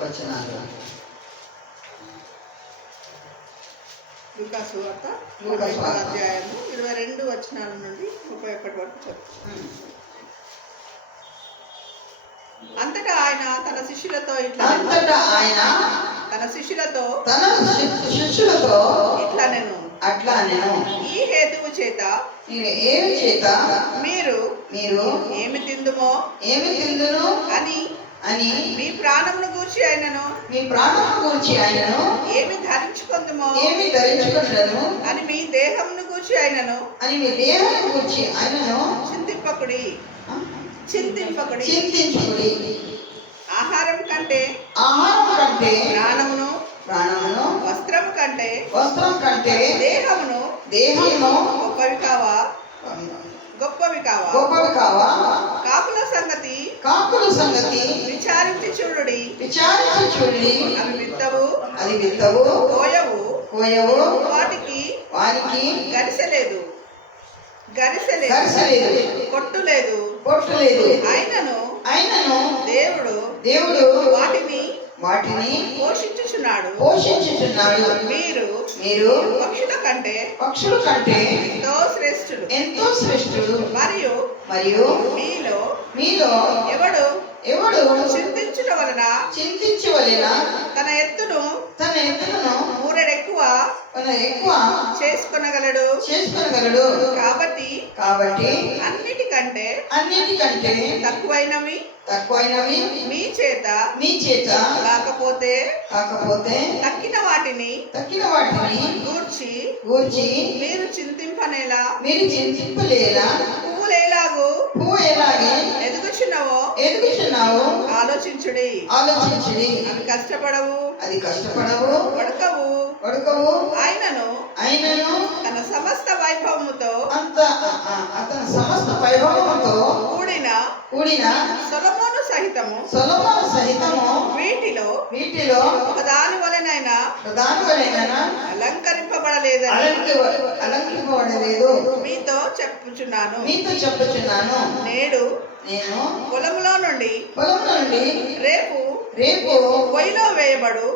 వచనాలు. లూకా సువార్త 11వ అధ్యాయము 22 వచనాల నుండి 31 వరకు చెప్తాను. అంతటా ఆయన తన శిష్యులతో ఇట్లా నేను ఈ హేతువు చేత మీరు ఏమి తిందును అని మీ ప్రాణమును గూర్చి ఆయనను ఏమి ధరించుకొందుమో అని మీ దేహమును గూర్చి ఆయనను చింతింపకుడి. ఆహారం కంటే ప్రాణమును, వస్త్రము కంటే దేహమును గొప్పవి కావా. కాకుల సంగతి విచారించి చూడుడి. అవి విత్తవు, కోయవు, వాటికి గరిసెలేదు, కొట్టులేదు. అయినను దేవుడు వాటిని పోషించుచున్నాడు. మీరు పక్షుల కంటే ఎంతో శ్రేష్ఠుడు. మరియు మీలో ఎవడు చింతించవలెన తన ఎత్తును మూరెడెక్కువ చేసుకొనగలడు. కాబట్టి అన్నిటికంటే తక్కువైనవి మీ చేత కాకపోతే తక్కిన వాటిని గూర్చి మీరు చింతింపనేలా పువ్వులు ఎలాగే ఎదుగుచున్నావో ఆలోచించుడి. అవి కష్టపడవు, వడకవు. ఆయనను తన సమస్త వైభవముతో కూడిన సొలొమోను సహితము వీటిలో ఒకదాని వలెనైనా అలంకరింపబడలేదు. మీతో చెప్పుచున్నాను. నేడు పొలములో నుండి రేపు పొయ్యిలో వేయబడు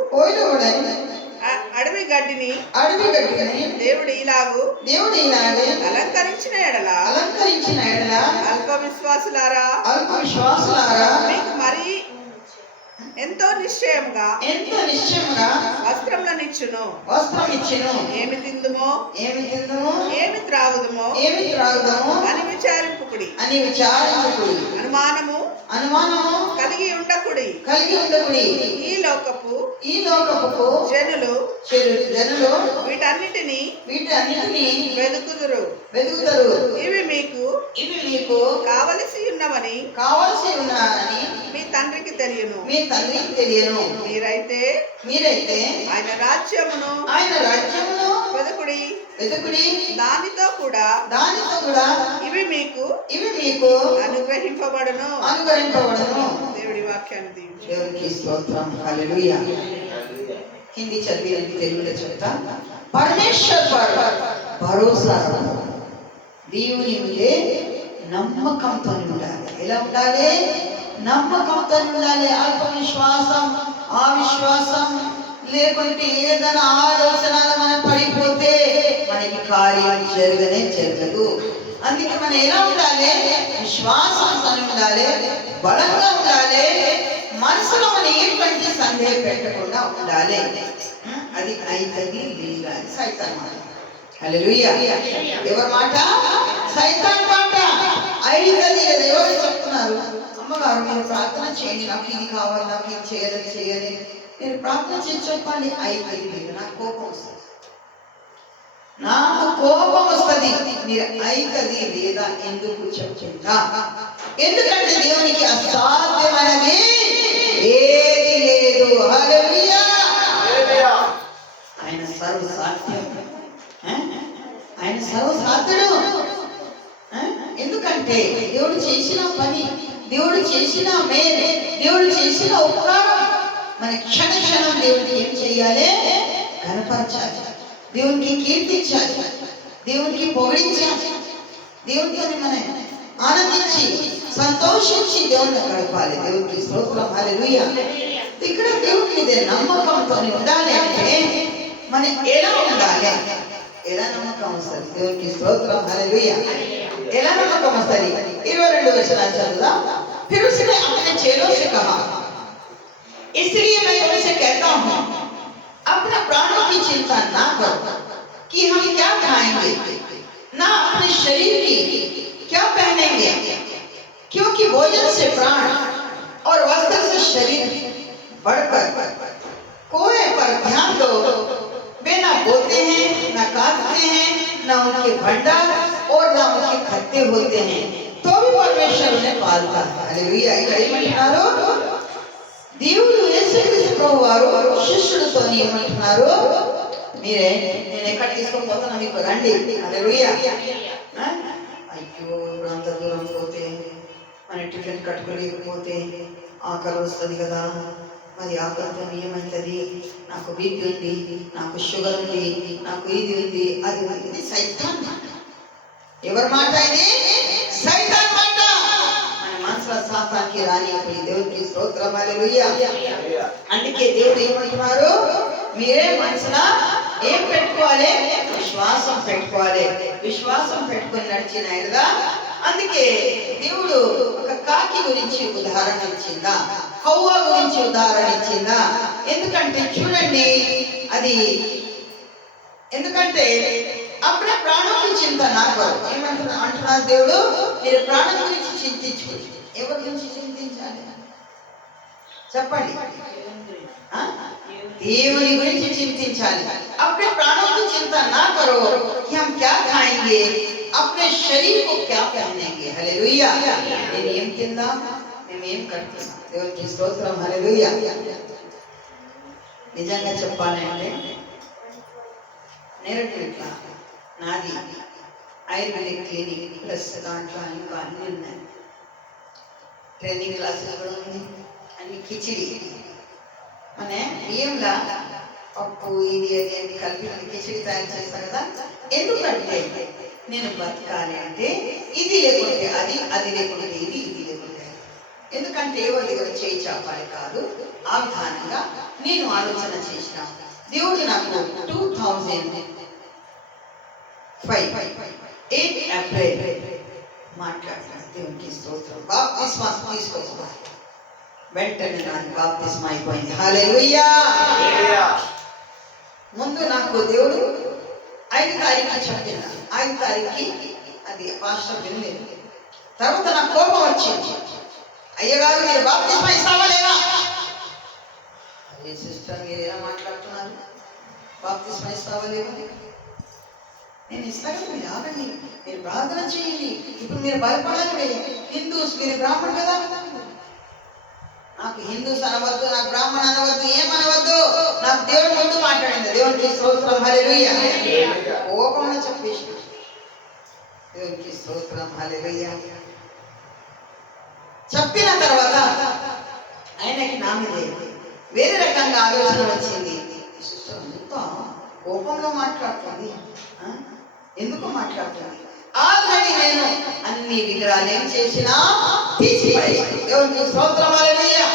అడవి గడ్డిని దేవుడు ఇలాగే అలంకరించిన ఎడల అల్ప విశ్వాసులారా మీకు మరి ఎంతో నిశ్చయముగా వస్త్రములనిచ్చును. ఏమి తిందుమో ఏమి త్రాగుదుమో అని విచారింపుకుడి. అనుమానము కలిగి ఉండకుడి. ఈ లోకపు జనులు వీటన్నిటిని వెదుకుదురు. ఇవి మీకు కావలసి ఉన్నవని మీ తండ్రికి తెలియను. మీరైతే ఆయన రాజ్యమును వెదుకుడి. దానితో కూడా ఇవి మీకు అనుగ్రహింపబడును. దేవుడి వాక్యాన్ని దేవునికి స్తోత్రం. హల్లెలూయా. హిందీ చదివి తెలుగులో చెప్తా. పరమేశ్వర్ భరోసా దేవుని మీదే నమ్మకంతో ఉండాలి. ఎలా ఉండాలి? నమ్మకంతో ఉండాలి. అల్పవిశ్వాసం, అవిశ్వాసం లేకుంటే ఏదైనా ఆలోచనలు మనం పడిపోతే మనకి కార్యం జరగదు. అందుకే మనం ఎలా ఉండాలి? విశ్వాసంతో ఉండాలి, బలంగా ఉండాలి, మనసులో మనం ఎటువంటి సందేహం పెట్టకుండా ఉండాలి. అది అయితది లేదా సైతాన్ మాట. హల్లెలూయా. ఎవరి మాట? సైతాన్ మాట. అయితది లేదా ఎవరు చెప్తున్నారు? అమ్మగారు మీరు ప్రార్థన చేయండి, నాకు ఇది కావాలి, నాకు ఇది చేయాలి. నేను ప్రార్థన చేసి చెప్పండి. అయితది లేదు, నాకు కోపం వస్తుంది. మీరు అయితది లేదా ఎందుకు చెప్తుందా? ఎందుకంటే దేవునికి అసాధ్యమైనది ఏది లేదు. హల్లెలూయా. ఆయన సర్వసాధ్యం, ఆయన సర్వసాధ్యుడు. ఎందుకంటే దేవుడు చేసిన పని, దేవుడు చేసిన మేలు, దేవుడు చేసిన ఉపకారం మన క్షణం దేవుడికి ఏం చేయాలి? కనపరచాలి, దేవునికి కీర్తించాలి, దేవునికి పొగిడించాలి, దేవునికి మనం ఆనందించి సంతోషించి దేవుని గడపాలి. దేవునికి స్తోత్రం. హల్లెలూయా. ఇక్కడ దేవుడి మీద నమ్మకంతో ఉండాలి అంటే మనం ఎలా ఉండాలి? ఎలా నమ్మకం వస్తుంది? దేవునికి స్తోత్రం, హల్లెలూయా. ఎలా నమ్మకం వస్తుంది? 22 వచనాలు చదువుదాం. फिर उसने अपने चेलों से कहा, इसलिए मैं तुमसे कहता हूं, अपने प्राणों की चिंता ना करो कि हम क्या खाएंगे, ना अपने शरीर की क्या पहनेंगे, क्योंकि भोजन से प्राण और वस्त्र से शरीर बढ़कर। कोए पर ध्यान दो, वे ना बोते हैं, ना काटते हैं, ना उनके भंडार और ना उनके खत्ते होते हैं, तो भी परमेश्वर उन्हें पालता है। हालेलुया. ఇక్కడ ఏమంటున్నారు? దేవుడు యేసుక్రీస్తు ప్రభువారు శిష్యులతో ఏమంటున్నారు? మీరే నేను ఎక్కడ తీసుకొని మీకు రండి. హల్లెలూయా. అయ్యో అంత దూరం పోతే మన టిఫిన్ కట్టుకోలేకపోతే ఆకలి వస్తుంది కదా, మరి ఆకలితో ఏమవుతుంది? నాకు బీపీ ఉంది, నాకు షుగర్ ఉంది, నాకు ఇది ఉంది, అది ఉంది. ఇది సైతాన్ మాట. ఎవరి మాట? ఇది సైతాన్ మాట. మన మనసులో సాతానికి రానియకుడి. దేవునికి స్తోత్రం, హల్లెలూయా. అందుకే దేవుడు ఏమంటున్నారు? మీరే మనసులో ఏం పెట్టుకోవాలి? విశ్వాసం పెట్టుకోవాలి. విశ్వాసం పెట్టుకొని నడిచిన ఎడలా. అందుకే దేవుడు ఒక కాకి గురించి ఉదాహరణ ఇచ్చిందా, హవ్వ గురించి ఉదాహరణ ఇచ్చిందా? ఎందుకంటే చూడండి, అది ఎందుకంటే అప్పుడే ప్రాణం చింత నాకు అంటున్నారు దేవుడు. మీరు ప్రాణం గురించి చింతించుకోండి. ఎవరి గురించి చింతించాలి చెప్పండి? దేవుని గురించి చింతించాలి. अपने प्राणों की चिंता ना करो कि हम क्या खाएंगे, अपने शरीर को क्या पहनेंगे. హల్లెలూయా. నేను ఏం తిందా, మేము ఏం కట్టుకున్నాం. దేవునికి స్తోత్రం, హల్లెలూయా. నిజంగా చెప్పాలంటే నేరటి ఇట్లా నాది ఆయుర్వేదిక్ క్లినిక్ ప్లస్ దాంట్లో ఇంకా అన్ని ఉన్నాయి. ట్రైనింగ్ క్లాసెస్ కూడా ఉంది. అన్ని కిచిడి మన బియ్యంలా పప్పు ఇది అది అన్ని కలిపి కిచిడి తయారు చేస్తాను కదా. ఎందుకంటే నేను బతకాలి అంటే ఇది లేకుంటే అది, అది లేకుంటే ఇది, ఇది లేకుంటే. ఎందుకంటే ఎవరి దగ్గర చేయి చాపాలి కాదు. ఆ విధానంగా నేను ఆలోచన చేసిన. దేవుడు నాకు 2008 ఏప్రిల్ మాట్లాడుతున్నాను. దేవునికి స్తోత్రం. బాప్తిస్మా తీసుకోవాలి. వెంటనే నాకు బాప్తిస్మా అయిపోయింది. హల్లెలూయా. ముందు నాకు దేవుడు 5 తారీఖు చెప్పిన. 5 తారీఖుకి అది పాస్టర్ వినలేదు. తర్వాత నాకు కోపం వచ్చింది. అయ్యగారు మీరు బాప్తిస్మా ఇస్తావా లేదా? సిస్టర్ మీరు ఎలా మాట్లాడుతున్నారు? బాప్తిస్మా ఇస్తావా లేదా? నేను ఇస్తాను, మీరు ఆగండి, మీరు ప్రార్థన చేయండి. ఇప్పుడు మీరు భయపడాలి. హిందూస్, మీరు బ్రాహ్మణ్ కదా. నాకు హిందూస్ అనవద్దు, నాకు బ్రాహ్మణ్ అనవద్దు, ఏమనవద్దు. నాకు దేవుడు ముందు మాట్లాడింది. దేవునికి స్తోత్రం, హల్లెలూయా. కోపంలో చెప్పేసి దేవునికి స్తోత్రం, హల్లెలూయా. చెప్పిన తర్వాత ఆయనకి నా మీద వేరే రకంగా ఆలోచన వచ్చింది. సిస్టర్ అంతా కోపంలో మాట్లాడుతుంది, ఎందుకు మాట్లాడుతుంది? ఆల్రెడీ నేను అన్ని విగ్రహాలు ఏం చేసినా తీసిపడేసి. దేవునికి స్తోత్రం, హల్లెలూయా.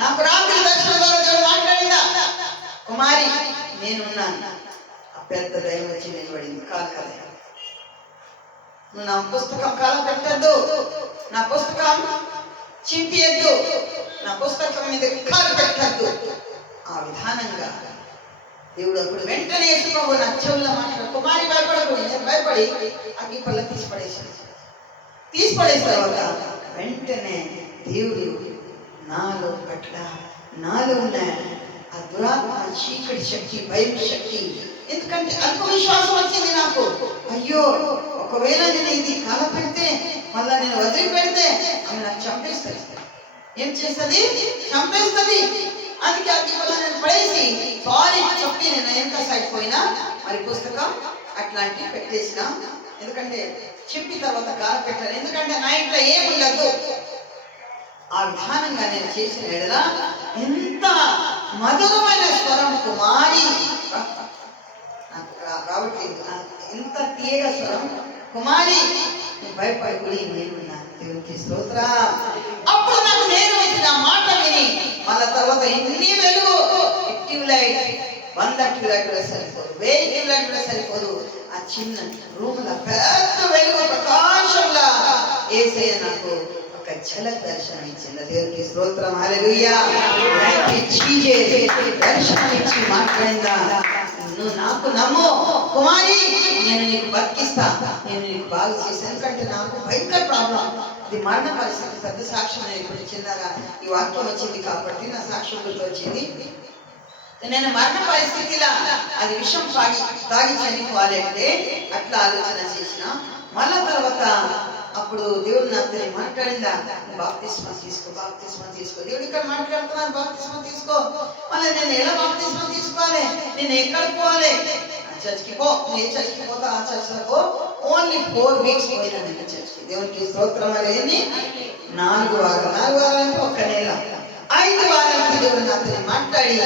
నాకు రాత్రి దర్శనం ద్వారా దేవుడు మాట్లాడిందా, కుమారి నేనున్నాను. ఆ పెద్ద దయ్యం వచ్చి నిలబడింది. కాదు, నువ్వు నా పుస్తకం కాల పెట్టద్దు, నా పుస్తకం చింపియద్దు, నా పుస్తకం మీద కాలు పెట్టద్దు. ఆ విధానంగా దేవుడు అప్పుడు వెంటనే యేసుప్రభు నా చెవుల్లో మాట్లాడు, కుమారి భయపడకు. నేను భయపడి అగ్గి పళ్ళ తీసిపడేసిన తర్వాత వెంటనే దేవుడు నాలో పట్ల నాలో ఉన్న ఆ దురాత్మ, చీకటి శక్తి, భయం శక్తి. ఎందుకంటే అల్ప విశ్వాసం వచ్చింది నాకు. అయ్యో ఒకవేళ నేను ఇది కాల పెడితే, మళ్ళా నేను వదిలి పెడితే ఆమె నాకు చంపేస్తుంది. ఏం చేస్తుంది? చంపేస్తుంది. అందుకే అది వల్ల నేను పడేసి సారీ చెప్పి నేను ఎంత సైడ్ పోయినా మరి పుస్తకం అట్లాంటివి పెట్టేసిన. ఎందుకంటే చెప్పి తర్వాత కాల పెట్టాను. ఎందుకంటే నా ఇంట్లో ఏముండదు. ఆ విధానంగా నేను చేసిన ఎడలా ఎంత మధురమైన స్వరం, కుమారి రావట్లేదు, ఎంత తీయగ స్వరం, కుమారి భయపడి నేనున్నాను. దేవునికి స్తోత్రం. అప్పుడు నాకు నేను వచ్చిన మాట మందిని, మళ్ళా తర్వాత ఎన్ని వెలుగు, ట్యూబ్ లైట్ 100 ట్యూబ్ లైట్ కూడా సరిపోదు, 1000 ట్యూబ్ లైట్ కూడా సరిపోదు. ఆ చిన్న రూమ్ లో పెద్ద వెలుగు ప్రకాశంలా యేసయ్య నాకు ఒక ఝలక్ దర్శనం ఇచ్చింది. దేవునికి స్తోత్రం, హల్లెలూయా. దర్శనం ఇచ్చి మాట్లాడిందా, నువ్వు నాకు నమ్ము కుమారి, నేను నీకు బతికిస్తా, నేను నీకు బాగు చేస్తాను. ఎందుకంటే నాకు భయంకర ప్రాబ్లం, ఇది మరణ పరిస్థితి. పెద్ద సాక్ష్యం నేను ఇప్పుడు చిన్నగా ఈ వాక్యం వచ్చింది కాబట్టి నా సాక్ష్యం గుర్తు వచ్చింది. నేను మరణ పరిస్థితిలా అది విషం తాగి చనిపోవాలి అంటే అట్లా ఆలోచన చేసిన. మళ్ళా తర్వాత అప్పుడు దేవుడు నాతో మాట్లాడిందా, బాప్తిస్మా తీసుకో, బాప్తిస్మా తీసుకో. దేవుడు ఇక్కడ మాట్లాడుతున్నాను, బాప్తిస్మా తీసుకో. మళ్ళీ నేను ఎలా బాప్తిస్మా తీసుకోవాలి, నేను ఎక్కడికి పోవాలి? చర్చ్కి పో, నువ్వు ఏ చర్చ్కి పోతా ఆ చర్చ్లో పో. ఓన్లీ 4 వీక్స్ పోయినా నేను చర్చ్కి. దేవునికి స్తోత్రం. అనేది 4 వారాలు, 4 వారాలంటే 1 నెల, 5 వారాలకి దేవుడు నాతో మాట్లాడి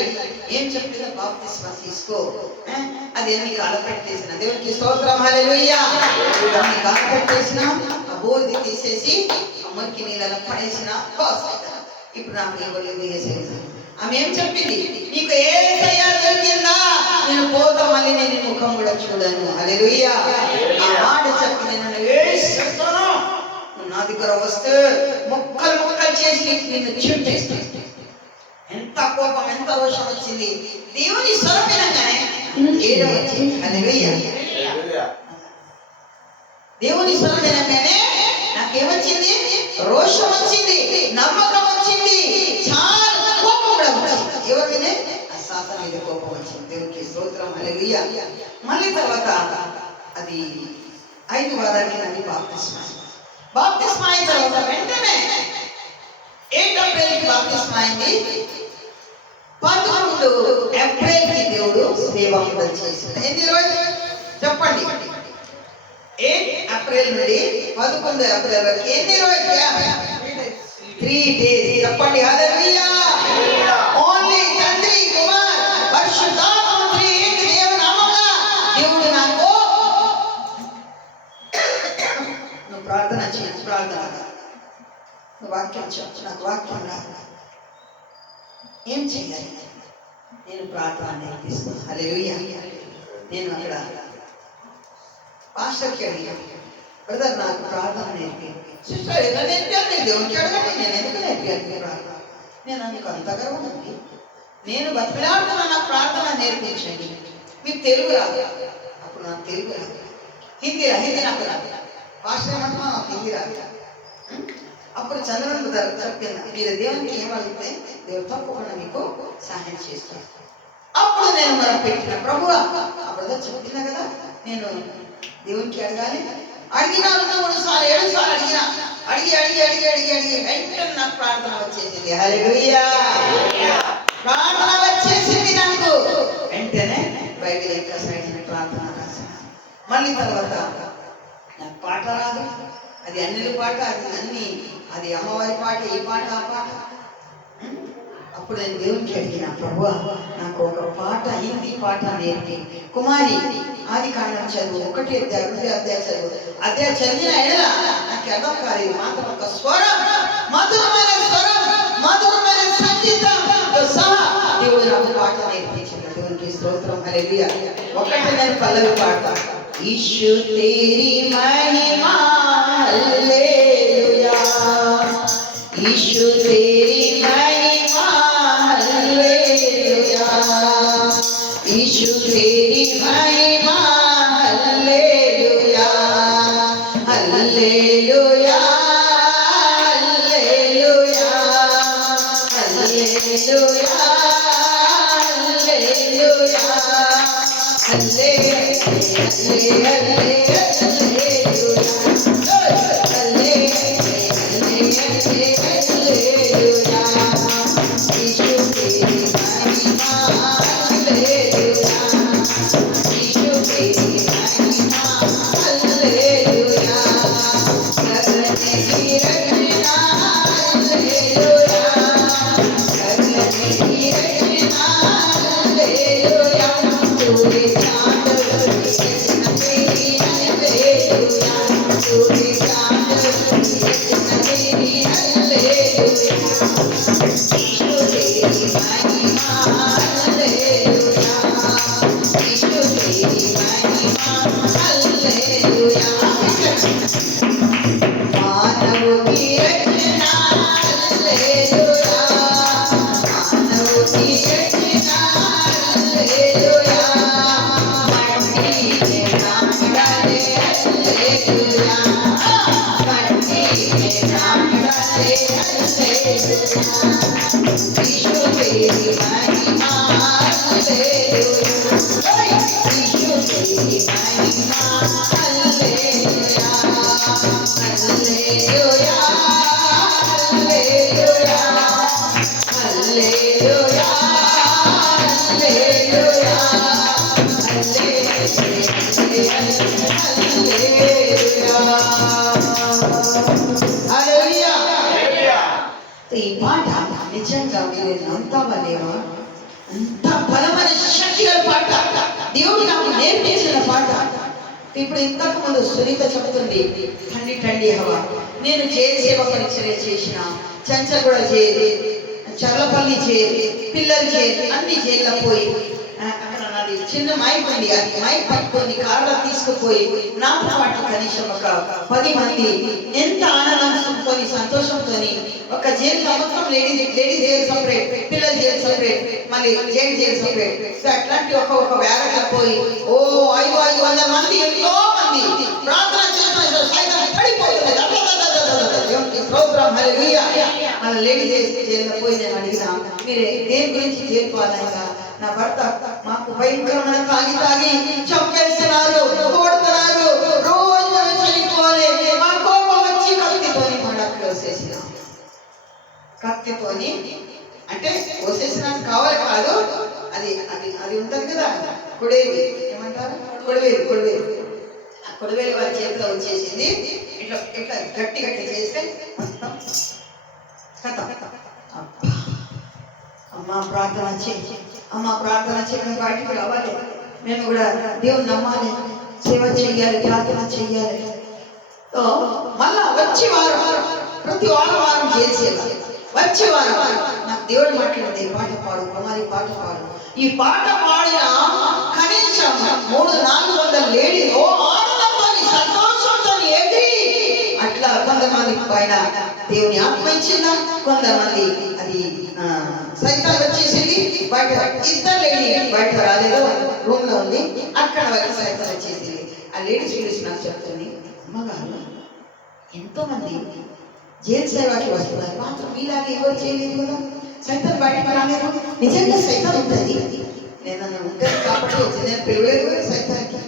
ఏం చెప్పిందో, బాప్తిస్మా తీసుకో, అది ఎన్ని కాళ్ళ పెట్టేసిన. దేవునికి స్తోత్రం, హల్లెలూయా. అన్ని కాళ్ళ పెట్టేసిన, ఆ బోర్ది తీసేసి మురికి నీళ్ళలో పడేసిన. ఇప్పుడు నాకు ఇవ్వలేదు యేసయ్య. ఆమె ఏం చెప్పింది, నీకు యేసయ్య దొరికిందా, నేను పోతా, మళ్ళీ నేను ముఖం కూడా చూడను. హల్లెలూయా. ఆ మాట చెప్పి నేను చెప్తాను, నువ్వు నా దగ్గర వస్తే ముక్కలు ముక్కలు చేసి నిన్ను చింపేస్తాను. ఎంత కోపం, ఎంత రోషం వచ్చింది. దేవుని స్వరం వినగానే ఏదో వచ్చింది. హల్లెలూయా. దేవుని స్వరం వినగానే నాకేమొచ్చింది, రోషం వచ్చింది, నమ్మకం వచ్చింది, చాలా కోపం కూడా వచ్చింది. ఎవరి మీదే? ఆ సాతాను మీద కోపం వచ్చింది. దేవునికి స్తోత్రం, హల్లెలూయా. మళ్ళీ తర్వాత అది 5 వారాలకి నాకు బాప్తిస్మా అయిన తర్వాత వెంటనే 8 ఏప్రిల్కి బాప్తిస్మా అయింది. 11 ఏప్రిల్కి దేవుడు సేవకుడు చేసింది. ఎన్ని రోజులు చెప్పండి? 8 ఏప్రిల్ నుండి 11 ఏప్రిల్ వరకు ఎన్ని రోజులు? 3 days. చెప్పండి, హల్లెలూయా. ఓన్లీ తండ్రి, కుమార్, పరిశుద్ధాత్మ త్రియేక దేవుని నామమున దేవుడు నాకు నువ్వు ప్రార్థన చేయి, ప్రార్థన నువ్వు వాక్యం చెప్పు, నాకు వాక్యం రాదు, ఏం చెయ్యాలి? నేను ప్రార్థన నేర్పిస్తాను. హల్లెలూయా. నేను అక్కడ పాస్టర్కి అడిగాను, బ్రదర్ నాకు ప్రార్థన నేర్పి. సిస్టర్ ఎలా నేర్పాను? నేను దేవునికి అడగండి, నేను ఎందుకు నేర్పాను ప్రార్థన? నేను అందుకు అంత గర్వం ఉంది. నేను బతిలాడుతున్నా, నాకు ప్రార్థన నేర్పించండి. మీకు తెలుగు రాదు. అప్పుడు నాకు తెలుగు రాదు, హిందీ నాకు రాదు. పాస్టర్ ఏమంటున్నా, నాకు హిందీ రాదు. అప్పుడు చంద్రుని చెప్పింది, మీరు దేవునికి ఏం అడిగితే దేవుడు తప్పకుండా మీకు సహాయం చేస్తాను. అప్పుడు నేను మనం పెట్టిన ప్రభువా, ఆ బ్రదర్ చెప్తున్నా కదా, నేను దేవునికి అడగాలి. అడిగినా 3 సార్లు 7 సార్లు అడిగినా, అడిగి వెంటనే నాకు ప్రార్థన వచ్చేసింది. హల్లెలూయా. ప్రార్థన వచ్చేసింది నాకు. వెంటనే బైబిల్ ఇంకా సైడ్ ప్రార్థన రాసిన. మళ్ళీ తర్వాత నాకు పాట రాదు, అది అన్నిల పాట, అది అమ్మవారి పాట, ఈ పాట ఆ పాట. అప్పుడు నేను దేవునికి అడిగిన, ప్రభువా నాకు ఒక పాట, హిందీ పాట నేర్పి. కుమారి ఆదికాండం చదువు, 1 అధ్యాయం చదువు. అధ్యాయం చదివిన ఎడల నాకు అర్థం కాలేదు, మాత్రం ఒక స్వరం, మధురమైన స్వరం, మధురమైన సంగీతంతో సహా దేవుడు నాకు పాట నేర్పించిన. దేవునికి స్తోత్రం, హల్లెలూయా. ఒకటి నేను పల్లవి పాడతా. ఈశు తేరీ మహిమా, హల్లెలూయా. ఈశు తేరీ మహిమా, హల్లెలూయా. ఈశు తేరీ మహిమా, హల్లెలూయా. హల్లెలూయా, హల్లెలూయా, హల్లెలూయా, హల్లెలూయా, Hallelujah. ఈ పాట నిజంగా మీరు నమ్ముతావా లేవా? అంత బలమైన శక్తి గల పాట, దేవుడు నాకు నేర్పించిన పాట. ఇప్పుడు ఇంతకు ముందు సునీత చెప్తుంది, ఠండి ఠండి హవా. నేను జైలు సేవ పరిచర్య చేసిన, చంచగూడ జైలు, చర్లపల్లి జైలు, పిల్లల జైలు, అన్ని జైల్లో పోయి అక్కడ నాది చిన్న మైక్ ఉంది, అది మైక్ పట్టుకొని కార్లో తీసుకుపోయి నాతో పాటు కనీసం ఒక 10 మంది ఎంత ఆనందంతో సంతోషంతో, ఒక జైలు మొత్తం లేడీస్ జైలు సపరేట్, పిల్లల జైలు సపరేట్, మళ్ళీ జైలు సపరేట్. సో అట్లాంటి ఒక వేగంగా పోయి 500 మంది, ఎంతో మంది ప్రార్థన చేస్తున్నారు. సైతం పడిపోతుంది. మన లేడీస్ జైల్లో పోయి నేను అడిగినా, మీరే దేని గురించి చేరుకోవాలన్నా, నా భర్త మాకు భయంకరమైన తాగి చంపేస్తున్నారు, కొడుతున్నారు, రోజు మనం చనిపోవాలి. మా కోపం వచ్చి కత్తితోని మనకు వేసేసిన, కత్తితోని అంటే కోసేసినాక కావాలి కాదు, అది అది అది ఉంటుంది కదా కొడేవి, ఏమంటారు కొడవేలు. ఆ కొడవేలు వాళ్ళ చేతిలో వచ్చేసింది. ఇట్లా ఇట్లా గట్టి చేస్తే అమ్మ ప్రార్థన చేయి, అమ్మ ప్రార్థన చేయి, బయటికి రావాలి. మేము కూడా దేవుని నమ్మాలి, సేవ చెయ్యాలి, ప్రార్థన చెయ్యాలి. మళ్ళా వచ్చి వారం, ప్రతి వారం చేసేది. వచ్చి వారం నాకు దేవుడు మాట్లాడింది, పాట పాడు కుమారి, పాట పాడు. ఈ పాట పాడిన కనీసం 300-400 లేడీస్ ఆనందంతో సంతోషంతో ఎగిరి, అట్లా కొంతమంది పైన దేవుని ఆత్మ ఇచ్చిందా, కొంతమంది అది సైతాలు వచ్చేసింది. బయట 2 లేడీ బయట రాలేదు, రూమ్ లో ఉంది, అక్కడ వరకు సైతాలు వచ్చేసింది. ఆ లేడీస్ గురించి నాకు చెప్తుంది, అమ్మగారు ఎంతో మంది జైలు సేవకి వస్తున్నారు, మాత్రం మీలాగే ఎవరు చేయలేదు కదా, సైతాలు బయటకు రాలేదు. నిజంగా సైతాలు ఉంటుంది, నేను ఉంటుంది కాబట్టి నేను పిలవలేదు కదా సైతానికి.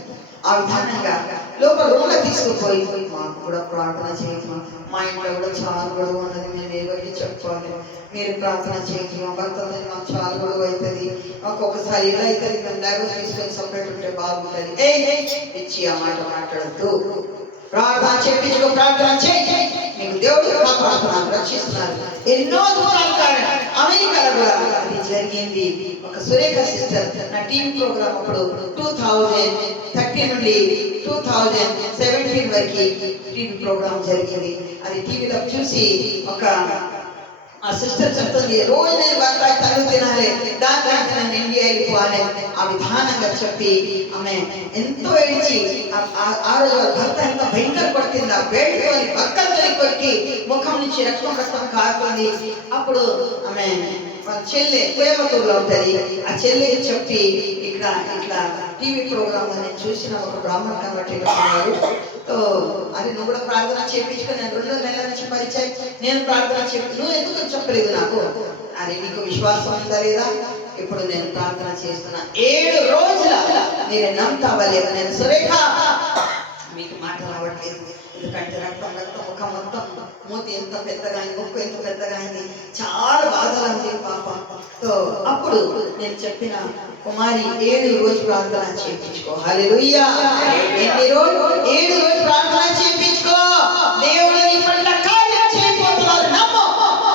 ఆ విధానంగా లోపల రూమ్లో తీసుకుపోయి, మాకు కూడా ప్రార్థన చేయమా, మా ఇంట్లో కూడా చాలా గొడవ ఉన్నది, మేము ఎవరికి చెప్పుకోవాలి, మీరు ప్రార్థన చేయండి, మా భర్తతో మాకు చాలా గొడవ అవుతుంది, ఒక్కొక్కసారి ఇలా అవుతుంది, మేము డైవర్స్ తీసుకొని సపరేట్ ఉంటే బాగుంటుంది. ఇచ్చి ఆ మాట మాట్లాడద్దు, ప్రార్థన చెప్పించుకో, ప్రార్థన చేయి, మీకు దేవుడు కాపాడుతున్నారు, రక్షిస్తున్నారు. ఎన్నో దూరాలు అమెరికాలో కూడా అది జరిగింది. ఒక సురేఖ సిస్టర్ నా టీవీ ప్రోగ్రామ్ అప్పుడు 2013 నుండి 2017 వరకు టీవీ ప్రోగ్రామ్ జరిగింది. అది టీవీలో చూసి ఒక ఆ సిస్టర్ చెప్తుంది, రోజు నేను బత్తాయి తను తినాలి, దాంట్లో నేను ఇండియా వెళ్ళిపోవాలి. ఆ విధానంగా చెప్పి ఆమె ఎంతో ఏడ్చి, ఆ రోజు భర్త ఎంత భయంకర కొట్టింది, ఆ బేడ్తోని పక్కతో కొట్టి ముఖం నుంచి రక్తం కారుతుంది. అప్పుడు ఆమె వాళ్ళ చెల్లె కోయంబత్తూరులో ఉంటుంది, ఆ చెల్లెకి చెప్పి ఇట్లా టీవీ ప్రోగ్రామ్ నేను చూసిన ఒక బ్రాహ్మణ కన్వర్టెడ్ ఉన్నారు, అది నువ్వు కూడా ప్రార్థన చేయించుకుని, నేను 2 నెలల నుంచి పరిచయం, నేను ప్రార్థన చెప్పి, నువ్వు ఎందుకు చెప్పలేదు నాకు, అది నీకు విశ్వాసం ఉందా లేదా? ఇప్పుడు నేను ప్రార్థన చేస్తున్నా, 7 రోజుల మీరు నమ్ముతావా లేదా? నేను సురేఖ మీకు మాట రావట్లేదు, ఎందుకంటే రక్తం ముఖం మొత్తం, మూతి ఎంత పెద్దగా అయింది, ముక్కు ఎంత పెద్దగా అయింది, చాలా బాధలు ఉంది పాప. అప్పుడు నేను చెప్పిన, కుమారి 7 రోజు ప్రార్థన చేయించుకో. హల్లెలూయా. ఎన్ని రోజులు? 7 రోజు ప్రార్థన చేయించుకో. దేవుడు నీ పట్ల కార్యం చేయబోతున్నారు, నమ్ము.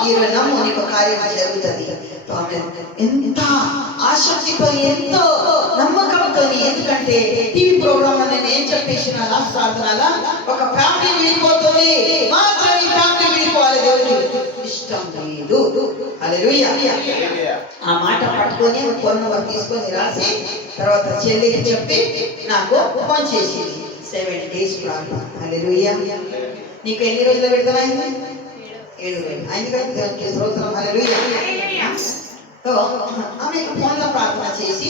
ఈరోజు నమ్ము, నీకు కార్యం జరుగుతుంది. ఎంత ఆసక్తితో, ఎంతో నమ్మకంతో, ఎందుకంటే టీవీ ప్రోగ్రామ్ నేను ఏం చెప్పేసిన లాస్ట్ ప్రార్థనల ఒక ఫ్యామిలీ విడిపోతుంది, మాత్రం ఈ ఫ్యామిలీ విడిపోవాలి దేవుడికి ఇష్టం లేదు. హల్లెలూయా. ఆ మాట పట్టుకొని ఫోన్ నెంబర్ తీసుకొని రాసి తర్వాత చెల్లికి చెప్పి నాకు ఫోన్ చేసింది. 7 days ప్రార్థన. హల్లెలూయా. నీకు ఎన్ని రోజులు పెడతామైంది? 7 రోజులు అయింది కదా. దేవునికి స్తోత్రం. హల్లెలూయా. సో ఆమెకు ఫోన్లో ప్రార్థన చేసి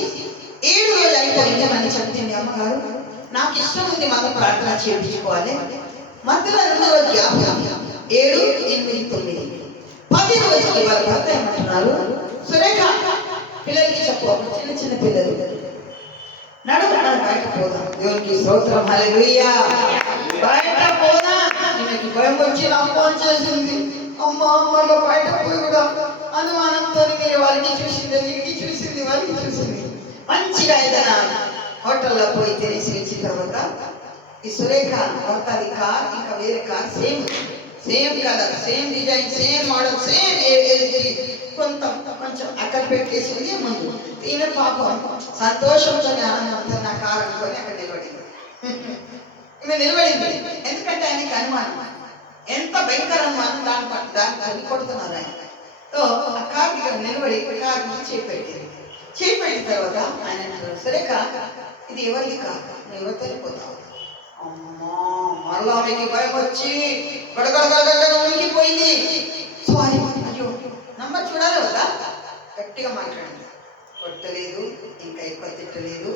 7 రోజులు అయిపోయింది అని చెప్పింది అమ్మగారు. నాకు ఇష్టం ఉంది మాకు ప్రార్థన చేయించుకోవాలి. మధ్యలో 2 రోజులు గ్యాప్, 7, 8, 9, 10 రోజులకి వాళ్ళ భర్త ఏమంటున్నారు, సురేఖ పిల్లలకి చెప్పు, చిన్న చిన్న పిల్లలు నడుము బయట పోదాం. దేవునికి స్తోత్రం. హల్లెలూయా. బయట పోదా. నీకు భయం వచ్చి నా ఫోన్ చేసింది, అమ్మ అమ్మలో బయట పోయి కూడా అనుమానంతో మీరు వారికి చూసింది, వీరికి చూసింది, వారికి చూసింది. మంచిగా ఏదైనా హోటల్లో పోయి తెలిసి వచ్చిన తర్వాత ఈ సురేఖ భర్త అది కార్, ఇంకా వేరే car, same colour, same design, same model, same కొంచెం అక్కడ పెట్టేసింది ముందు. ఈమె పాపం సంతోషంతో ఆనందంతో నా కారు అనుకొని అక్కడ నిలబడింది. ఈమె నిలబడింది ఎందుకంటే ఆయనకి అనుమానం, ఎంత భయంకర అనుమానం, దాన్ని కొడుతున్నారు ఆయన. సో ఆ కారు ఇక్కడ నిలబడి కారు చేపెట్టింది. చేపెట్టిన తర్వాత ఆయన అంటారు, సురేఖ ఇది ఎవరిది కారు, నువ్వు ఎవరు తెలిపోతావు. అమ్మా మరలా మీకు భయం వచ్చి గడగడగడగడ ఉనికిపోయింది. సారీ, అయ్యో నంబర్ చూడాలి కదా. గట్టిగా మాట్లాడింది, కొట్టలేదు, ఇంకా ఎక్కువ తిట్టలేదు.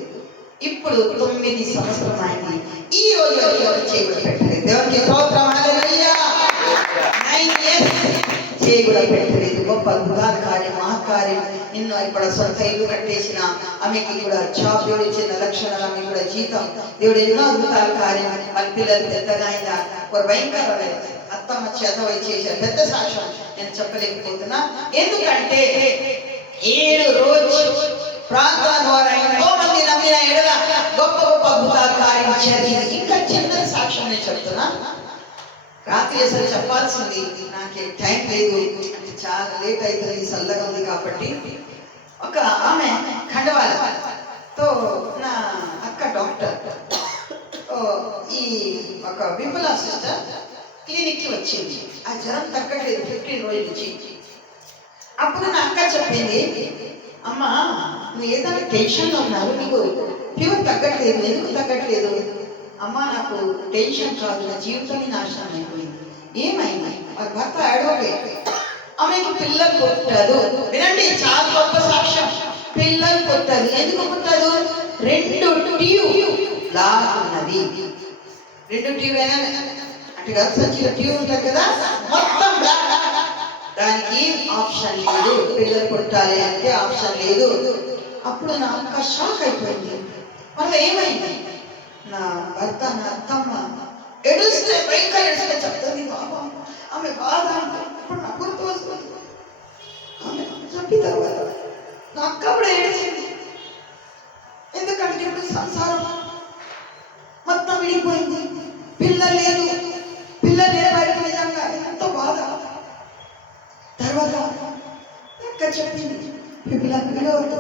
ఇప్పుడు 9 సంవత్సరం అయింది. ఈ రోజు ఎవరు చేయకూడ పెట్టలేదు. దేవునికి స్తోత్రం. హల్లెలూయా. 9 years చేయకూడ పెట్టలేదు. గొప్ప అద్భుతాల కార్యం, మహాకార్యం. నిన్ను ఇక్కడ సొంత ఇల్లు కట్టేసిన ఆమెకి కూడా జాబ్ దేవుడు ఇచ్చిన లక్షణాలు, ఆమె కూడా జీతం దేవుడు ఎన్నో అద్భుతాల కార్యం. వాళ్ళ పిల్లలు పెద్దగా అయినా ఒక భయంకరమైన అత్తమ్మ చేత చేసే పెద్ద సాక్ష్యం నేను చెప్పలేకపోతున్నా. ఎందుకంటే 7 రోజు ప్రార్థన ద్వారా ఎంతో మంది నమ్మిన ఎడల గొప్ప గొప్ప అద్భుతాల కార్యం జరిగింది. ఇంకా చిన్న సాక్ష్యం నేను చెప్తున్నా. రాత్రి అసలు చెప్పాల్సింది, నాకు టైం లేదు, చాలా లేట్ అవుతుంది, చల్లగా ఉంది కాబట్టి. ఒక ఆమె ఖండవాలతో నా అక్క డాక్టర్ ఈ ఒక విమలా సిస్టర్ క్లినిక్కి వచ్చింది. ఆ జ్వరం తగ్గట్లేదు 15 రోజుల నుంచి. అప్పుడు నా అక్క చెప్పింది, అమ్మ నువ్వు ఏదైనా టెన్షన్లో ఉన్నారు, నీకు ఫీవర్ తగ్గట్లేదు, ఎందుకు తగ్గట్లేదు? అమ్మ నాకు టెన్షన్ కాదు, నా జీవితాన్ని నాశనం అయిపోయింది. ఏమైంది? వాళ్ళ భర్త అడ్వకేట్, ఆమెకు పిల్లలు పుట్టారు. వినండి, చాలా గొప్ప సాక్ష్యం. పిల్లలు పుట్టారు. ఎందుకు పుట్టారు? 2 ట్యూబ్ లాగున్నది. 2 ట్యూబ్ అంటే గర్భ సంచిలో ట్యూబ్ ఉంటుంది కదా, మొత్తం దానికి ఆప్షన్ లేదు. పిల్లలు పుట్టాలి అంటే ఆప్షన్ లేదు. అప్పుడు నా అక్క షాక్ అయిపోయింది. మళ్ళీ ఏమైంది? నా భర్త, నా అత్తమ్మ ఎడుస్తే భయంకర ఎడుస్తే చెప్తుంది, బాబా ఆమె బాధ ఇప్పుడు నా గుర్తు వస్తుంది. ఆమె చెప్పిన తర్వాత నా అక్క కూడా ఏడిచింది. ఎందుకంటే ఇప్పుడు సంసారం మొత్తం విడిపోయింది, పిల్లలు లేదు, పిల్లలు లేవారికి నిజంగా ఎంతో బాధ. తర్వాత అక్క చెప్పింది, పిల్లలు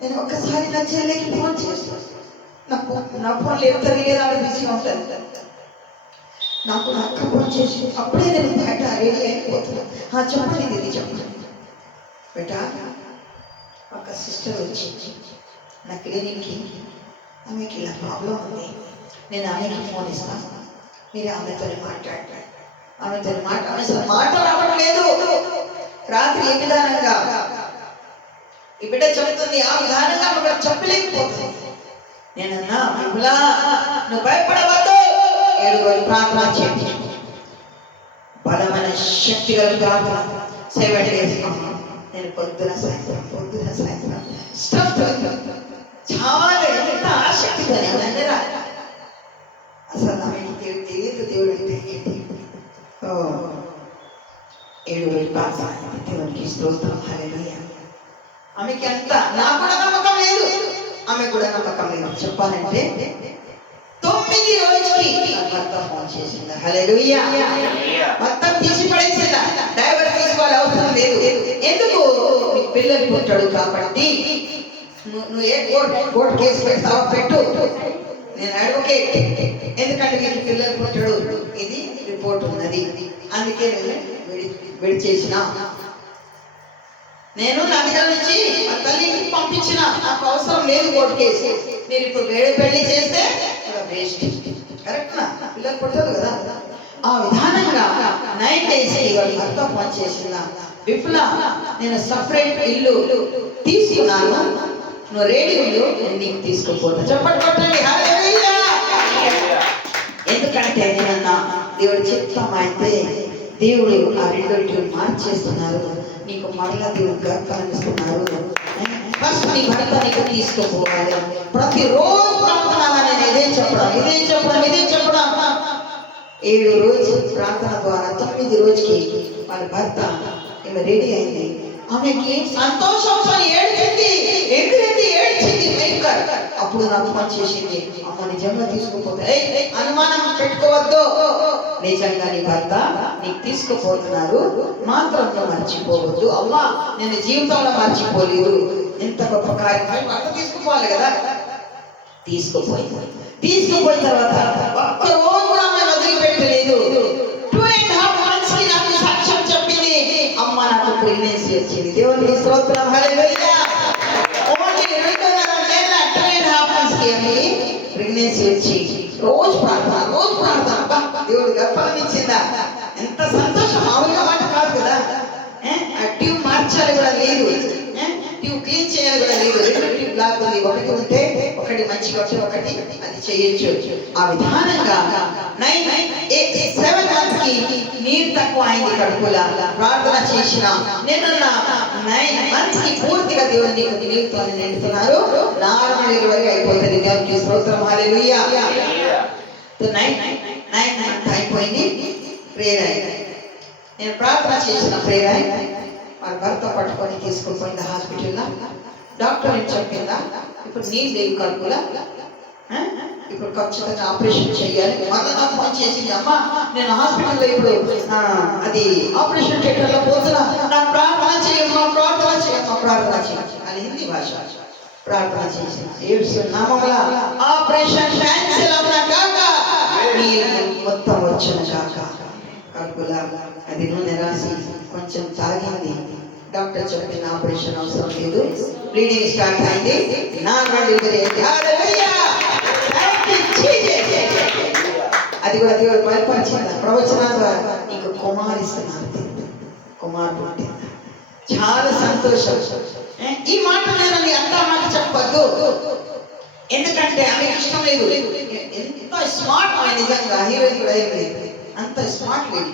నేను ఒక్కసారి నా చెల్లెకి ఫోన్ చేస్తాను, నా ఫోన్ లేపుతుంది లేదా బిజీగా ఉంటుంది. నాకు నా అక్క ఫోన్ చేసి అప్పుడే నేను బయట రెడీ అయిపోతున్నా. చెప్పండి ఇది చెప్పండి బేటా. ఒక సిస్టర్ వచ్చి నా క్లినిక్కి, ఆమెకి ఇలా ప్రాబ్లం ఉంది, నేను ఆమెకి ఫోన్ ఇస్తాను, మీరు ఆమెతో మాట్లాడతారు. ఆమెతో ఆమె అసలు మాట రావట్లేదు. రాత్రి ఏ విధానంగా ఈ బిడ్డ చెబుతుంది, ఆ విధానంగా ఆమె చెప్పలేకపోతుంది. నేనన్నా, విమలా నువ్వు భయపడవద్దు, 7 రోజులు ప్రార్థన చేయండి, బలమైన శక్తి గల ప్రార్థన 7 days. నేను పొద్దున సాయంత్రం చాలా ఎంత ఆసక్తిగా అందరా అసలు ఆమెకి తెలియదు దేవుడు అంటే ఏంటి. 7 రోజులు ప్రార్థన, దేవునికి స్తోత్రం. హల్లెలూయా. ఆమెకి అంత, నాకు కూడా నమ్మకం లేదు, ఆమె కూడా నమ్మకం లేదు. చెప్పాలంటే 9 రోజులకి భర్త ఫోన్ చేసింది. హల్లెలూయా. మొత్తం తీసి పడేసిందా? డ్రైవర్ తీసుకోవాలి అవసరం లేదు. ఎందుకు? పిల్లలు పుట్టాడు కాబట్టి. నువ్వు ఏ కోర్టు కేసు పెడతావో పెట్టు, నేను అడ్వకేట్, ఎందుకంటే వీటి పిల్లలు పుట్టాడు, ఇది రిపోర్ట్ ఉన్నది, అందుకే నేను విడిచేసిన. నేను నా దగ్గర నుంచి మా తల్లికి పంపించిన, నాకు అవసరం లేదు కోర్టు కేసు. మీరు ఇప్పుడు వేరే పెళ్లి చేస్తే వేస్ట్, కరెక్ట్ నా పిల్లలు పుట్టదు కదా. ఆ విధానంగా 9 days భర్త పనిచేసిన విపుల, నేను సపరేట్ ఇల్లు తీసుకున్నాను, నువ్వు రెడీ ఉండు, నేను నీకు తీసుకుపోతా. చెప్పండి కొట్టండి హల్లెలూయా. ఎందుకంటే నేనన్నా దేవుడు చిత్తం అయితే దేవుడు ఆ రెండోటి మార్చేస్తున్నారు, నీకు మరలా దేవుడు గర్భనిస్తున్నారు. ఫస్ట్ నీ భర్త నీకు తీసుకుపోవాలి. ప్రతిరోజు ప్రార్థన నేను ఇదే చెప్పడం 7 రోజు ప్రార్థన ద్వారా 9 రోజుకి వాళ్ళ భర్త ఈమె రెడీ అయింది. ఆమెకి సంతోషంతో ఏడ్చింది భయంకర్. అప్పుడు నాకు ఫోన్ చేసింది, అమ్మ నిజంగా తీసుకుపోతే అనుమానం పెట్టుకోవద్దు, నిజంగా నీ భర్త నీకు తీసుకుపోతున్నారు, మాత్రం మర్చిపోవద్దు. అమ్మా నేను జీవితంలో మర్చిపోలేదు, ఎంత గొప్ప కార్యం, భర్త తీసుకుపోవాలి కదా. తీసుకుపోయిన తర్వాత ఒక్క రోజు కూడా ఆమె వదిలిపెట్టలేదు. 2.5 months కి నాకు సాక్ష్యం చెప్పింది, అమ్మ నాకు ప్రెగ్నెన్సీ వచ్చింది. దేవునికి స్తోత్రం హల్లెలూయా. ఓన్లీ 2.5 నెలల 2.5 months కి ప్రెగ్నెన్సీ వచ్చి రోజు ప్రార్థన దేవుడు గర్భాన్ని ఇచ్చిందా, ఎంత సంతోషం, మామూలుగా మాట కాదు కదా. ఆ ట్యూబ్ మార్చాలి కూడా లేదు, ట్యూబ్ క్లీన్ చేయాలి కూడా లేదు, 2 ట్యూబ్ బ్లాక్ ఉంది, ఒకటి ఉంటే ఒకటి మంచిగా ఉంటే ఒకటి అది చేయొచ్చు. ఆ విధానంగా 7 months కి నీరు తక్కువ అయింది కడుపులా, ప్రార్థన చేసిన నేను 9 months కి పూర్తిగా దేవుడు నీకు నీరుతో నిండుతున్నారు, నార్మల్ డెలివరీ అయిపోతుంది. దేవునికి స్తోత్రం హల్లెలూయా. 9 months అయిపోయింది, ప్రేయర్ అయింది. నేను ప్రార్థన చేసిన ప్రేయర్ అయింది. వాళ్ళ భర్త పట్టుకొని తీసుకుని పోయింది హాస్పిటల్లో. డాక్టర్ ఏం చెప్పిందా, ఇప్పుడు నీళ్ళు లేవు కడుపులా, ఇప్పుడు ఖచ్చితంగా ఆపరేషన్ చేయాలి. మళ్ళీ నాకు ఫోన్ చేసింది, అమ్మ నేను హాస్పిటల్లో ఇప్పుడు అది ఆపరేషన్ థియేటర్లో పోతున్నా, నాకు ప్రార్థన చేయమ్మా అని హిందీ భాష ప్రార్థన చేసిన. యేసు నామములో ఆపరేషన్ క్యాన్సిల్ అవునా కాక, నీళ్ళు మొత్తం వచ్చిన కాక, కడుపులా అది నూనె రాసి కొంచెం తాగింది. డాక్టర్ చెప్పిన ఆపరేషన్ అవసరం లేదు, బ్లీడింగ్ స్టార్ట్ అయింది, నార్మల్ డెలివరీ అయింది. హల్లెలూయా. అది కూడా దేవుడు బయలుపరిచింది ప్రవచనం ద్వారా, నీకు కుమారిస్తున్నాను, కుమారుడు పుట్టింది. చాలా సంతోషం. ఈ మాట నేను నీ అంతా మాట చెప్పద్దు, ఎందుకంటే ఆమెకు ఇష్టం లేదు. ఎంత స్మార్ట్ ఆమె, నిజంగా హీరోయిన్ కూడా ఏం లేదు, అంత స్మార్ట్ లేదు.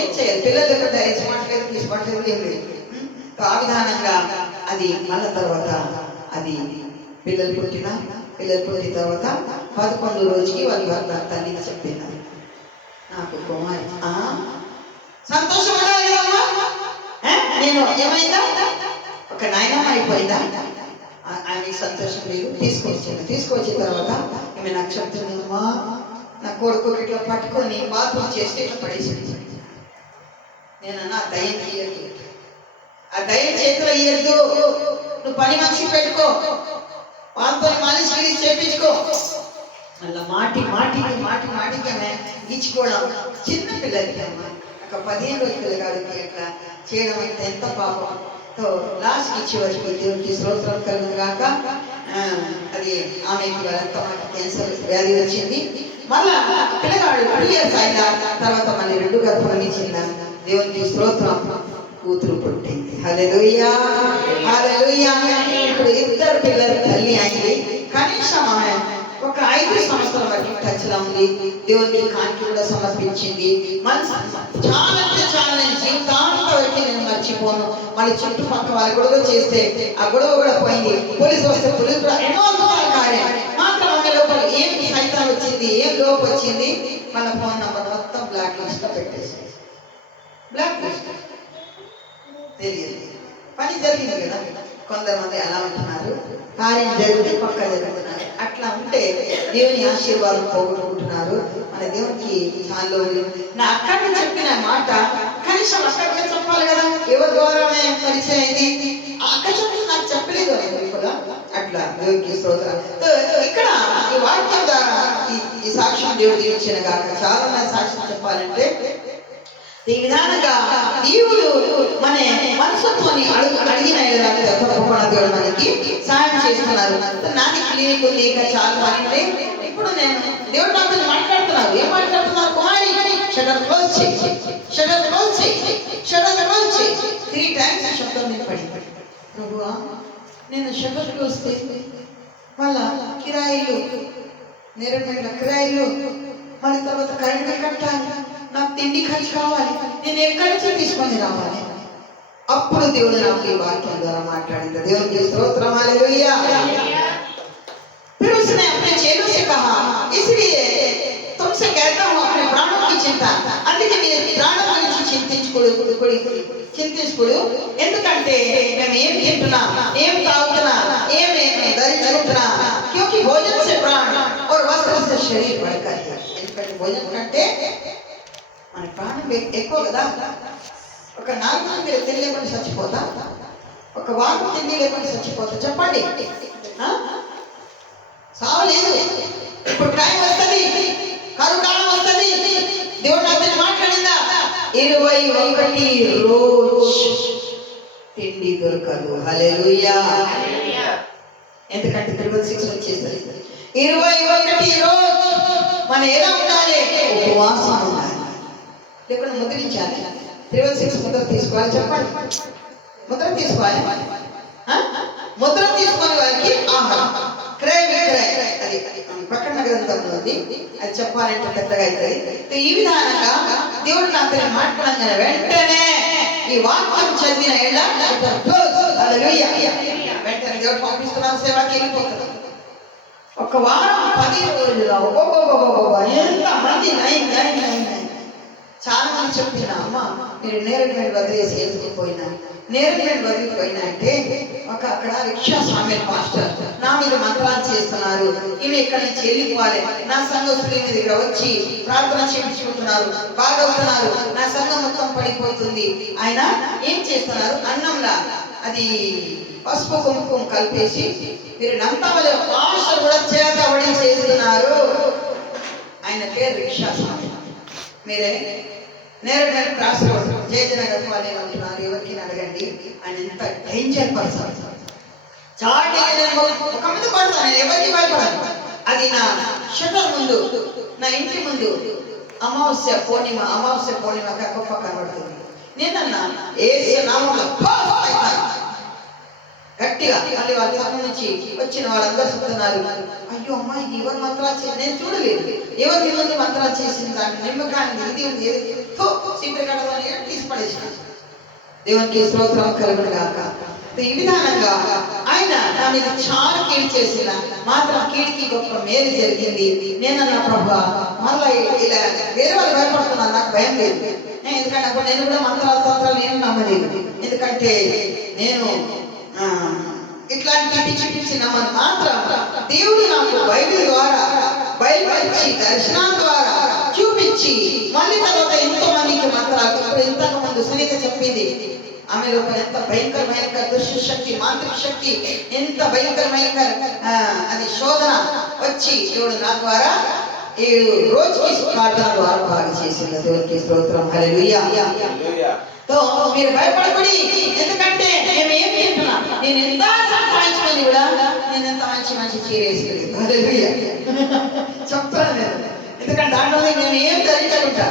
ఏం చేయాలి, పిల్లలు కూడా స్మార్ట్ లేదు ఏం లేదు. ఆ విధానంగా అది మళ్ళా తర్వాత అది పిల్లలు పుట్టిన తర్వాత 11 రోజుకి వాళ్ళ తల్లికి చెప్పినారు, నాకు కుమారి. సంతోషం ఉండాలి కదమ్మా. నేను ఏమైందా, ఒక నాయనమ్మ అయిపోయిందా, ఆమె సంతోషం లేదు. తీసుకొచ్చిన తర్వాత ఆమె నాకు చెప్తుందమ్మా, నా కొడుకు ఇట్లా పట్టుకొని బాత్రూమ్ చేస్తే ఇట్లా పడేసింది. నేనన్నా దయ్యం తీయద్దు, ఆ దయ్యం చేతిలో ఇయ్యద్దు, నువ్వు పని మనిషి పెట్టుకో, వాళ్ళతో మాలిష్ గిలిష్ చేపించుకో. మళ్ళీ మాటికి ఆమె గీచుకోవడం. చిన్న పిల్లలకి అమ్మా, ఒక 15 రోజుల పిల్లగాడికి అట్లా చేయడం అయితే ఎంత పాపం. లాస్ట్ ఇచ్చేవారికి దేవుడికి స్తోత్రం కలుగును గాక. అది ఆమెకి వాళ్ళంతా క్యాన్సర్ వ్యాధి వచ్చింది. మళ్ళా పిల్లగాడు 2 years అయిన తర్వాత మళ్ళీ 2 గర్భాలు ఇచ్చింద. దేవునికి స్తోత్రం, కూతురు పుట్టింది. హల్లెలూయా హల్లెలూయా. ఇప్పుడు 2 పిల్లలు తల్లి అయింది. కనీసం ఆమె ఒక 5 సంవత్సరాల వరకు టచ్ లో ఉంది. దేవునికి కానుక కూడా సమర్పించింది. చాలా నేను జీవితాంత వరకు నేను మర్చిపోను. మళ్ళీ చుట్టుపక్క వాళ్ళు గొడవ చేస్తే ఆ గొడవ కూడా పోయింది. పోలీసు వస్తే పోలీసు కూడా ఎన్నో అద్భుతాలు కార్యం. మాత్రం ఆమె లోపల ఏం సైతం వచ్చింది, ఏం లోపు వచ్చింది, మన ఫోన్ నంబర్ మొత్తం బ్లాక్ లిస్ట్ లో పెట్టేసి, బ్లాక్ లిస్ట్ తెలియదు. పని జరిగింది కదా. కొంతమంది అలా ఉంటున్నారు, కార్యం జరిగితే పక్క జరుగుతున్నారు. అట్లా ఉంటే దేవుని ఆశీర్వాదం పోగొట్టుకుంటున్నారు. మన దేవునికి చాలా నా అక్కడికి చెప్పిన మాట కనీసం అక్కడికే చెప్పాలి కదా. ఎవరి ద్వారా పరిచయం అయింది, అక్క చెప్పి నాకు చెప్పలేదు. కూడా అట్లా దేవునికి స్తోత్రం. ఇక్కడ ఈ వాక్యం ద్వారా ఈ సాక్ష్యం దేవుడు దీవించిన గాక. చాలా మంది సాక్ష్యం చెప్పాలంటే ఈ విధానంగా దేవుడు మన మనసుతోని అడిగిన తప్పకుండా దేవుడు మనకి సహాయం చేస్తున్నారు. నాది క్లినిక్ ఉంది, ఇంకా చాలా పని. ఇప్పుడు నేను దేవుడు నాతో మాట్లాడుతున్నారు. ఏం మాట్లాడుతున్నారు? కుమారి షటర్ క్లోజ్ చేయి, షటర్ క్లోజ్ చేయి, షటర్ క్లోజ్ చేయి. 3 times ఆ శబ్దం మీద పడి ప్రభువా నేను షటర్ క్లోజ్ చేసి మళ్ళా కిరాయిలు నేరమైన కిరాయిలు మళ్ళీ తర్వాత కరెంట్ కట్టాలి, నాకు తిండి ఖర్చు కావాలి, నేను ఎక్కడి నుంచి తీసుకొని రావాలి. అప్పుడు దేవుడు నాకు ఈ వాక్యం ద్వారా మాట్లాడింది. దేవునికి స్తోత్రం. హల్లెలూయా. फिर उसने अपने चेलों से कहा इसलिए तुमसे कहता हूँ अपने प्राणों की चिंता అందుకే మీరు ప్రాణం గురించి చింతించుకోడు. ఎందుకంటే మేము ఏం తింటున్నా, ఏం తాగుతున్నా, ఏం ధరించుకుంటున్నా, क्योंकि भोजन से प्राण और वस्त्र से शरीर बढ़कर है. ఎందుకంటే భోజనం కంటే మన ప్రాణం ఎక్కువ కదా. ఒక 4 రోజులు మీరు తిండి లేకుండా చచ్చిపోతా, ఒక వారం తిండి లేకుండా చచ్చిపోతా. చెప్పండి, సావలేదు. ఇప్పుడు టైం వస్తుంది, కరువు కాలం వస్తుంది. దేవుడు నాతో మాట్లాడిందా 21 రోజు తిండి దొరకదు. హల్లెలూయా. ఎందుకంటే 36 వచ్చేస్తుంది. 21 రోజు మనం ఎలా ఉండాలి? ఉపవాసం ఉండాలి, లేకుండా ముద్రించాలి. 36 ముద్ర తీసుకోవాలి. చెప్పండి, ముద్ర తీసుకోవాలి. ముద్ర తీసుకునే వారికి ఆహారం క్రయ విక్రయ అది ప్రకటన గ్రంథంలో ఉంది. అది చెప్పాలంటే పెద్దగా అవుతుంది. ఈ విధానంగా దేవుడు నాతో మాట్లాడిన వెంటనే ఈ వాక్యం చదివిన వెంటనే దేవుడు పంపిస్తున్నాను, సేవకి వెళ్ళిపోతున్నాను. ఒక వారం 10 రోజులు ఎంత మంది చాలా మంది చెప్తున్నా, అమ్మ మీరు నేరడిమెంట్ వదిలేసి వెళ్ళిపోయినా, నేరడిమెంట్ వదిలిపోయినా అంటే అక్కడ రిక్షా స్వామి పాస్టర్ నా మీద మంత్రాలు చేస్తున్నారు, ఇవి ఇక్కడి నుంచి వెళ్ళిపోవాలి, నా సంఘస్తులు మీ దగ్గర వచ్చి ప్రార్థన చేయించుకుంటున్నారు, బాగవుతున్నారు, నా సంఘం మొత్తం పడిపోతుంది. ఆయన ఏం చేస్తున్నారు? అన్నంలా అది పసుపు కుంకుమ కలిపేసి మీరు నమ్మవలే పాస్టర్ కూడా చేతబడి చేస్తున్నారు. ఆయన పేరు రిక్షా స్వామి. మీరే నేరుగా క్రాస్ రోడ్ జయజనగర్ వాళ్ళు అంటున్నారు, ఎవరికి అడగండి. ఆయన ఎంత డేంజర్ పర్సన్, చాలా డేంజర్. ఒక మీద పడతాను, ఎవరికి భయపడను. అది నా షటర్ ముందు, నా ఇంటి ముందు అమావాస్య పూర్ణిమ గొప్ప కనబడుతుంది. నేనన్నా ఏసు నామములో గట్టిగా మళ్ళీ వాళ్ళ సంఘం నుంచి వచ్చిన వాళ్ళందరూ చెప్తున్నారు, అయ్యో అమ్మా ఇది ఎవరు మంత్రాలు చేసి నేను చూడలేదు, ఎవరు మీ ముందు మంత్రాలు చేసింది, దాన్ని నిమ్మకాయ ఇది ఉంది తీసి పడేసిన. దేవునికి స్తోత్రం కలుగును గాక. ఈ విధానంగా ఆయన నా మీద చాలా కీడు చేసిన మాత్రం కీడికి గొప్ప మేలు జరిగింది. నేనన్నా ప్రభువా మళ్ళీ ఇలా వేరే వాళ్ళు భయపడుతున్నాను, నాకు భయం లేదు. ఎందుకంటే అప్పుడు నేను కూడా మంత్రాలు నేను నమ్మలేదు. ఎందుకంటే నేను ఇట్లాంటి పిచ్చి నమ్మను. మాత్రం దేవుడు నాకు బైబిల్ ద్వారా బయలుపరిచి దర్శనం ద్వారా చూపించి మళ్ళీ తర్వాత ఎంతో మందికి మంత్రాలు. ఇప్పుడు ఇంతకు ముందు సునీత చెప్పింది, ఆమె లోపల ఎంత భయంకర దుష్ట శక్తి, మాంత్రిక శక్తి, ఎంత భయంకర అది శోధన వచ్చి దేవుడు నా ద్వారా 7 రోజుకి ప్రార్థన ద్వారా బాగా చేసింది. దేవునికి స్తోత్రం. హల్లెలూయా. మీరు భయపడకూడి, ఎందుకంటే మేము ఏం తింటున్నా, నేను ఎంత సంపాదించుకొని కూడా నేను ఎంత మంచి చీర వేసుకుని చెప్తాను నేను. ఎందుకంటే దాంట్లో నేను ఏం ధరించుకుంటా,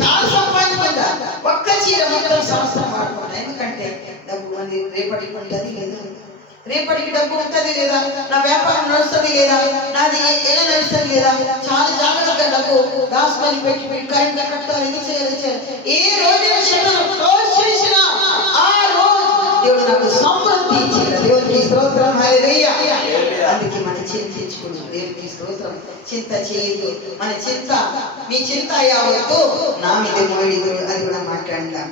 చాలా సంపాదించుకుంటా, ఒక్క చీర మొత్తం సంవత్సరం వాడుకుంటా. ఎందుకంటే డబ్బు మంది రేపటికి ఉంటుంది లేదా, రేపటికి డబ్బు ఉంటుంది లేదా, నా వ్యాపారం నడుస్తుంది లేదా, నాది ఎలా నడుస్తుంది లేదా, చాలా జాగ్రత్తగా డబ్బు దాసుకొని పెట్టి కరెంట్ కట్టాలి, ఇది చేయాలి. ఏ రోజున షట్టర్ క్లోజ్ చేసినా ఆ రోజు దేవుడు నాకు సమృద్ధి ఇచ్చింది. దేవుడికి స్తోత్రం. హల్లెలూయా. అందుకే మనం చింతించుకుంటాం. దేవుడికి స్తోత్రం. చింత చేయదు, మన చింత మీ చింత యావత్తు నా మీద మోయదు. అది కూడా మాట్లాడతాం.